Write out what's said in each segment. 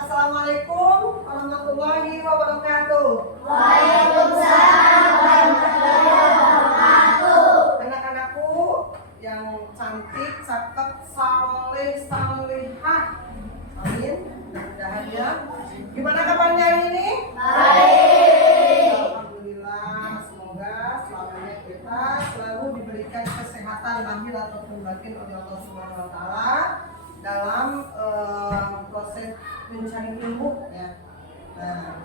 Assalamualaikum warahmatullahi wabarakatuh. Waalaikumsalam warahmatullahi wabarakatuh. Anak-anakku yang cantik, cakep, saleh, salihah. Amin. Mudah-mudahan ya. Gimana kabarnya hari ini? Baik. Alhamdulillah. Semoga selamanya kita selalu diberikan kesehatan lahir ataupun batin oleh Allah Subhanahu Wa Taala dalam proses mencari ilmu ya. Nah,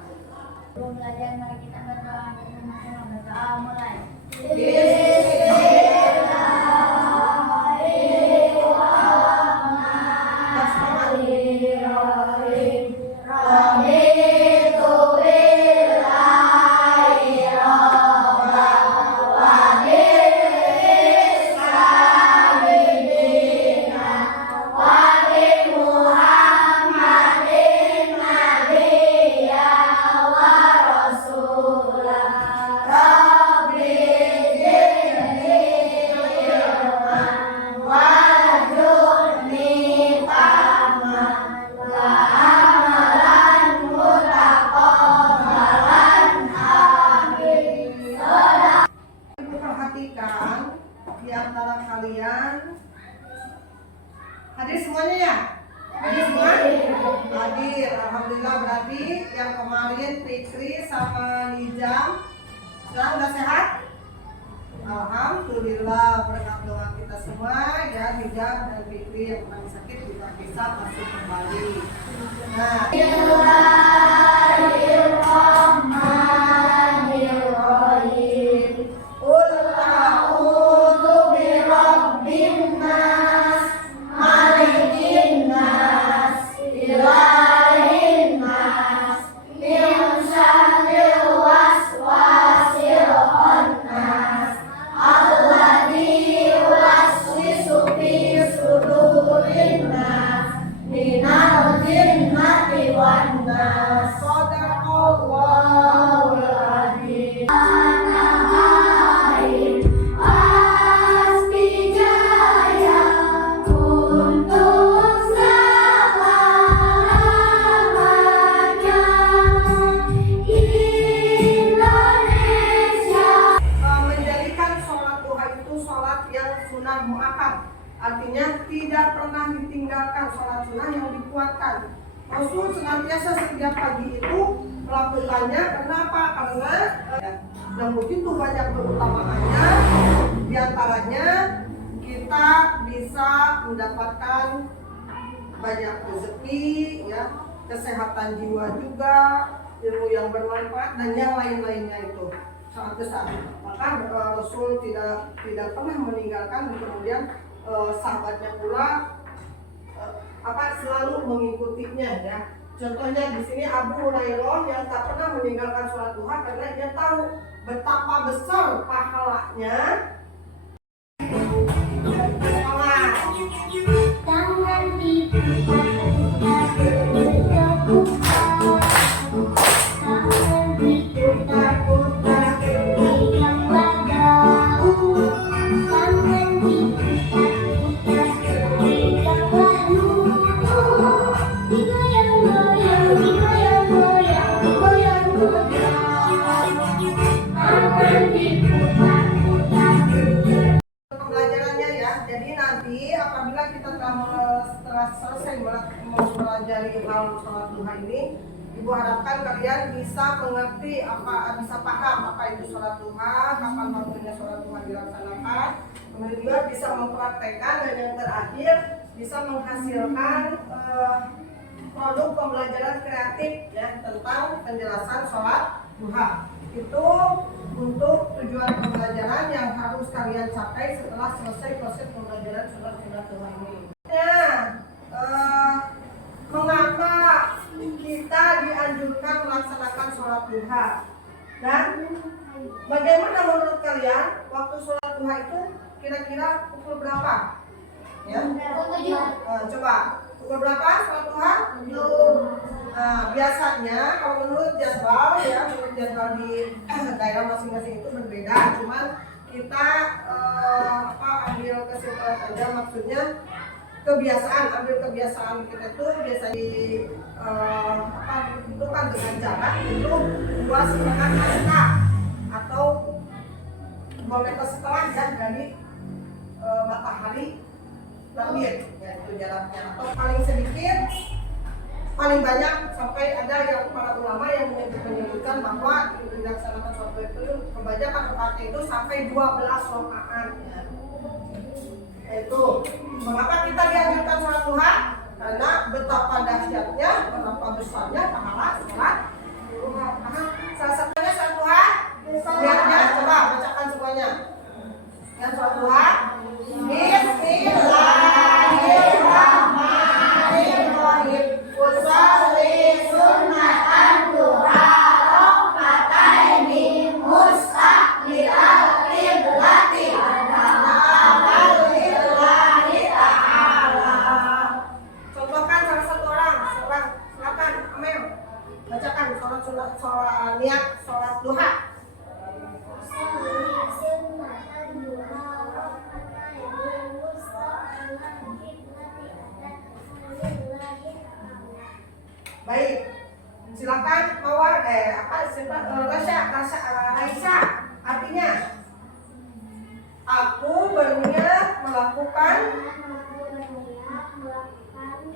Sebelum belajar mari kita berdoa bersama-sama. Berdoa mulai. Bismillahirrahmanirrahim. Raditu billahi rabban wa bil islami dinan wa bi Muhammadin nabiyyan wa rasulan. Rabbi zidni ilman warzuqni fahman wa amalan mutaqabbalan amin. Ibu perhatikan di antara kalian hadir semuanya ya? Hadir semua? Hadir. Alhamdulillah, berarti yang kemarin Fikri sama Nijam sekarang udah sehat? Alhamdulillah, berkat doa kita semua ya, Nijam dan Fikri yang kemarin sakit juga bisa masuk kembali. Nah, Bismillahirrahmanirrahim. Qul a'udzu birabbin nas, malikin nas, ilahin nas, min syarril waswasil khannas, alladzi yuwaswisu fi sudurin nas, minal jinnati wan nas. Shadaqallahul adzim. menjadikan sholat duha itu sholat yang sunnah muakkad, artinya tidak pernah ditinggalkan sholat sunnah yang dikuatkan. Rasul senantiasa setiap pagi itu melakukannya. Kenapa? Karena yang begitu banyak keutamaannya. Di antaranya kita bisa mendapatkan banyak rezeki, ya, kesehatan jiwa juga, ilmu yang bermanfaat dan yang lain-lainnya itu sangat besar. Maka Rasul tidak pernah meninggalkan, dan kemudian sahabatnya pula selalu mengikutinya ya. Contohnya di sini Abu Hurairah yang tak pernah meninggalkan sholat duha karena dia tahu betapa besar pahalanya. Tangan diputar-putar, bergetar-getar. Tangan diputar-putar, pegang badan. Tangan diputar-putar, pegang badan. Digoyang-goyang, digoyang-goyang, digoyang-goyang. Tangan diputar-putar. Pembelajarannya ya, jadi nanti apabila kita telah selesai mempelajari hal sholat duha ini, Ibu harapkan kalian bisa mengerti bisa paham apa itu sholat duha, kapan waktunya sholat duha dilaksanakan, kemudian juga bisa mempraktekkan, dan yang terakhir bisa menghasilkan produk pembelajaran kreatif ya tentang penjelasan sholat duha. Itu untuk tujuan pembelajaran yang harus kalian capai setelah selesai proses pembelajaran sholat duha ini. Mengapa kita dianjurkan melaksanakan sholat duha? Dan bagaimana menurut kalian waktu sholat duha itu kira-kira pukul berapa? Ya? Coba pukul berapa sholat duha? Biasanya kalau menurut jadwal ya, menurut jadwal di daerah masing-masing itu berbeda. Cuman kita ambil kesimpulan aja, maksudnya ambil kebiasaan kita tuh biasanya di dengan jarak itu 2,5 meter atau 2,5 meter ya dari matahari terbit, yaitu jaraknya. Atau paling sedikit, paling banyak sampai ada yang para ulama yang menyebutkan bahwa dilaksanakan suatu itu kebanyakan rakaat itu sampai 12 rakaat. Itu mengapa kita dianjurkan sholat duha? Karena betapa dahsyatnya, betapa besarnya pahala sholat duha. Salah satunya sholat duha, lihatnya coba bacakan semuanya. Yang sholat duha, Bismillahirrahmanirrahim. Usolli sunnatan duha rokataini mustaqbilal qiblati. Contohkan salah satu orang, silakan Amel bacakan sholat niat sholat duha. Baik, silakan Mawar Raisa. Artinya, aku berniat melakukan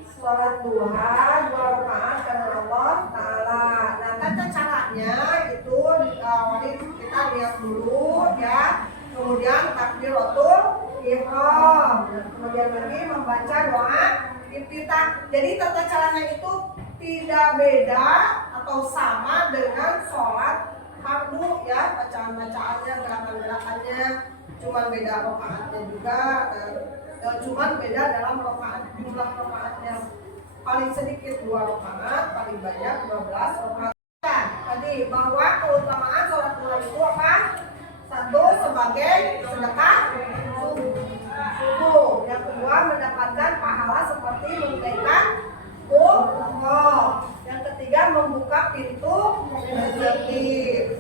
sholat duha 2 rakaat karena Allah Ta'ala. Nah, tata caranya itu diawali kita lihat dulu ya, kemudian takbiratul ihram, kemudian lagi membaca doa iftitah. Jadi tata caranya itu tidak beda atau sama dengan sholat fardu ya, bacaan-bacaannya, gerakan-gerakannya, cuman beda rakaatnya juga. Cuman beda dalam rakaat, jumlah rakaatnya. Paling sedikit 2 rakaat, paling banyak 12 rakaat. Tadi bahwa keutamaan sholat duha itu apa? Satu, sebagai sedekah subuh. Yang kedua, mendapatkan pahala seperti menunaikan umroh. Yang ketiga, membuka pintu rezeki.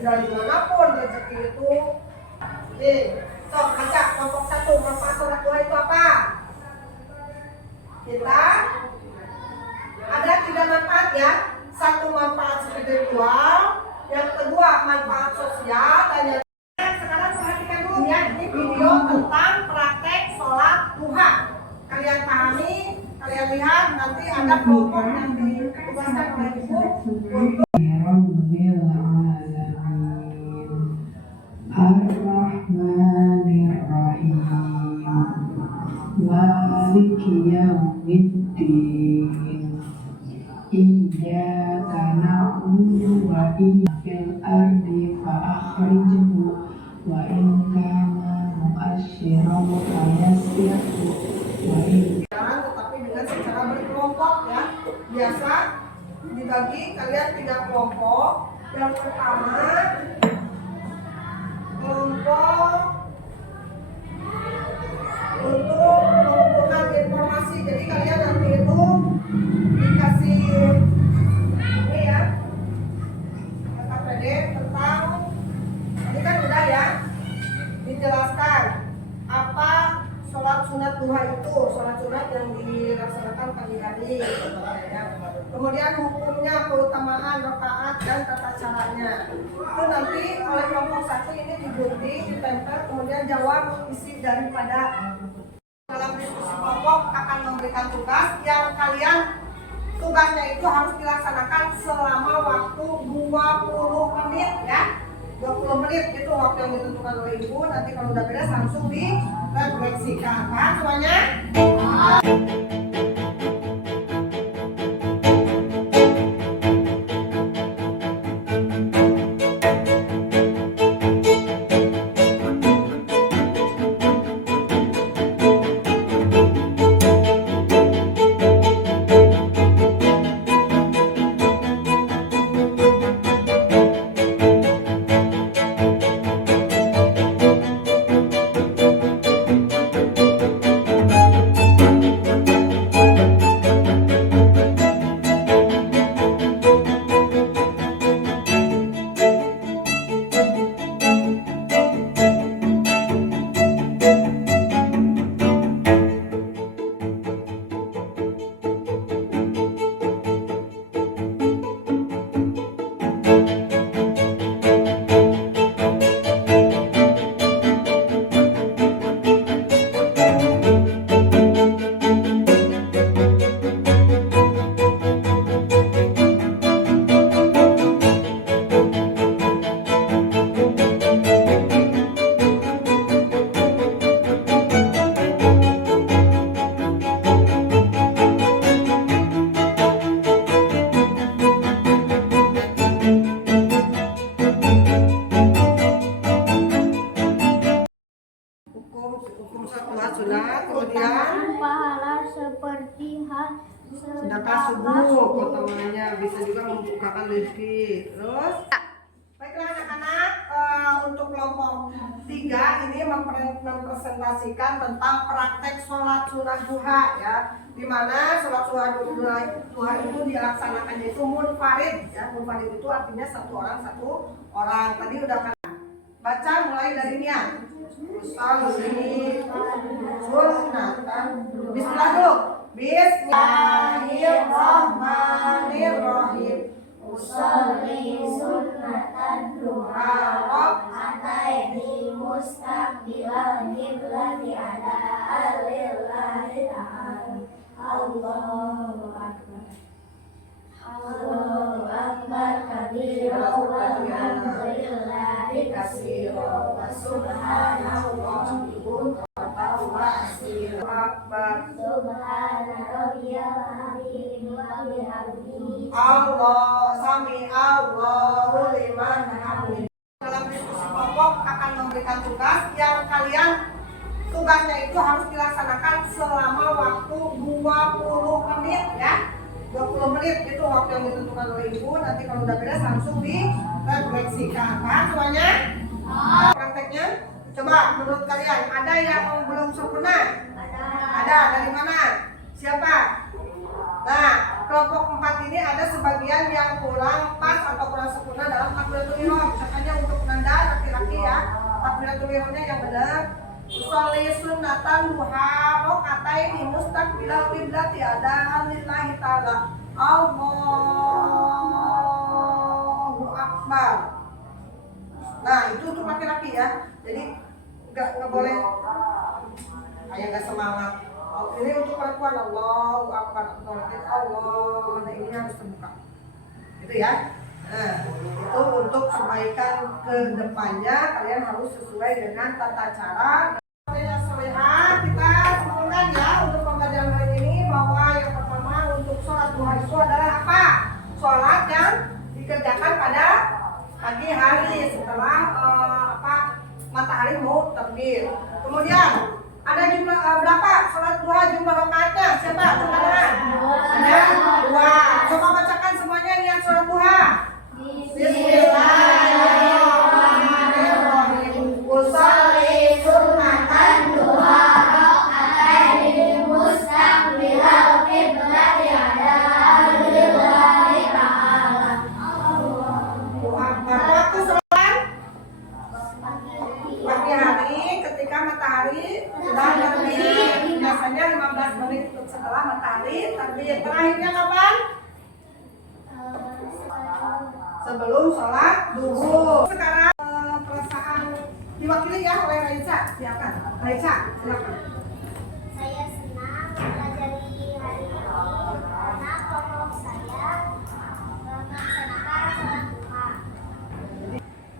Dari manapun rezeki itu. So, baca kelompok 1, manfaat sholat duha itu apa? Kita ada 3 manfaat ya. 1 manfaat spiritual, yang kedua manfaat sosial, dan yang sekarang perhatikan dulu ya, ini video tentang praktek sholat duha. Kalian pahami, kalian lihat, nanti ada kelompok yang ditugaskan oleh ibu untuk Ar-Rahmanir-Rahim Maliki Yaumiddin Iyyaka na'budu wa iyyakal ardi fa'akhrijhu wa in kana mu'asyyiran fayassirhu wa in tetapi dengan secara berkelompok ya. Biasa dibagi kalian 3 kelompok. Yang pertama kelompok untuk mengumpulkan informasi. Jadi kalian nanti itu dikasih ini ya, KPD tentang ini kan udah ya dijelaskan apa sholat sunat duha itu, sholat sunat yang dilaksanakan pagi hari. Kemudian hukumnya, keutamaan rakaat dan tata caranya. Itu nanti oleh kelompok 1 ini digunting, ditempel, kemudian jawab isi daripada. Dalam diskusi kelompok akan memberikan tugas yang kalian tugasnya itu harus dilaksanakan selama waktu 20 menit ya. 20 menit itu waktu yang ditentukan oleh ibu. Nanti kalau udah beres langsung direfleksikan. Paham semuanya? sunat, kemudian pahala seperti sedekah subuh potongannya, bisa juga membukakan rezeki. Terus baiklah anak-anak, untuk kelompok 3 ini mempresentasikan tentang praktek sholat sunah duha ya, dimana sholat sunah duha itu dilaksanakannya itu munfarid ya. Munfarid itu artinya satu orang. Tadi udah kan baca mulai dari niat. Usolli sunatan. Bismillah dulu. Bismillahirrahmanirrahim. Usolli sunnatan duha raka'ataini mustaqbilal qiblati ala alillahi ta'ala. Allahu akbar. Allahu akbar kabira walhamdulillahi katsira wa subhanallahi bukratan wa asira. Akbar. Subhana rabbiyal azim wa bihamdihi. Allah sami Allahu liman hamid. Dalam diskusi kelompok akan memberikan tugas yang kalian tugasnya itu harus dilaksanakan selama waktu 20 menit ya. 20 menit itu waktu yang ditentukan oleh ibu. Nanti kalau udah beres langsung direfleksikan. Paham semuanya? Prakteknya coba menurut kalian ada yang belum sempurna? Ada. Dari mana? Siapa? Nah, kelompok 4 ini ada sebagian yang kurang pas atau kurang sempurna dalam takbiratul ihram. Contohnya untuk penanda laki-laki ya, takbiratul ihramnya yang benar. Usolli sunnatan duha raka'ataini mustaqbilal qiblati ada lillahi ta'ala. Allahu akbar. Nah, itu untuk laki-laki ya. Jadi nggak boleh kayak nggak semangat. Ini untuk perempuan. Allahu akbar. Allah. Nah, ini harus terbuka. Gitu ya. Nah, itu untuk kebaikan ke depannya kalian harus sesuai dengan tata cara. Kita sempurnakan ya untuk pembelajaran hari ini bahwa yang pertama untuk sholat duha itu adalah apa? Sholat yang dikerjakan pada pagi hari setelah matahari mau terbit. Kemudian ada jumlah berapa sholat duha jumlah rakaatnya? Siapa? Ada 2. Coba bacakan semuanya niat sholat duha. Bismillahirrahmanirrahim. Usolli sunnatan duha raka'ataini mustaqbilal qiblati ala lillahi ta'ala. Waktu sholat pagi hari ketika matahari sudah terbit, biasanya 15 menit setelah matahari terbit. Terakhirnya kapan? Sebelum sholat duhur. Sekarang perasaan diwakili ya oleh Raisa. Silakan. Raisa, silakan. Saya senang mempelajari hari ini karena kelompok saya melaksanakan sholat duha.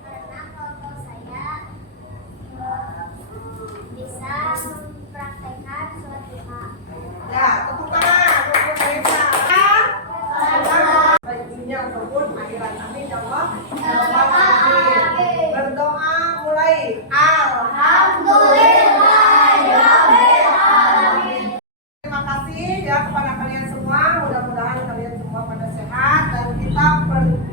Karena kelompok saya bisa mempraktekkan sholat duha. Ya, tepuk tangan untuk Raisa. Baik dunia ataupun akhirat. Amin ya Allah. Berdoa mulai. Alhamdulillahirrahmanirrahim. Terima kasih ya kepada kalian semua. Mudah-mudahan kalian semua pada sehat dan kita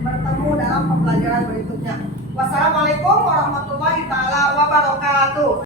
bertemu dalam pembelajaran berikutnya. Wassalamualaikum warahmatullahi taala wabarakatuh.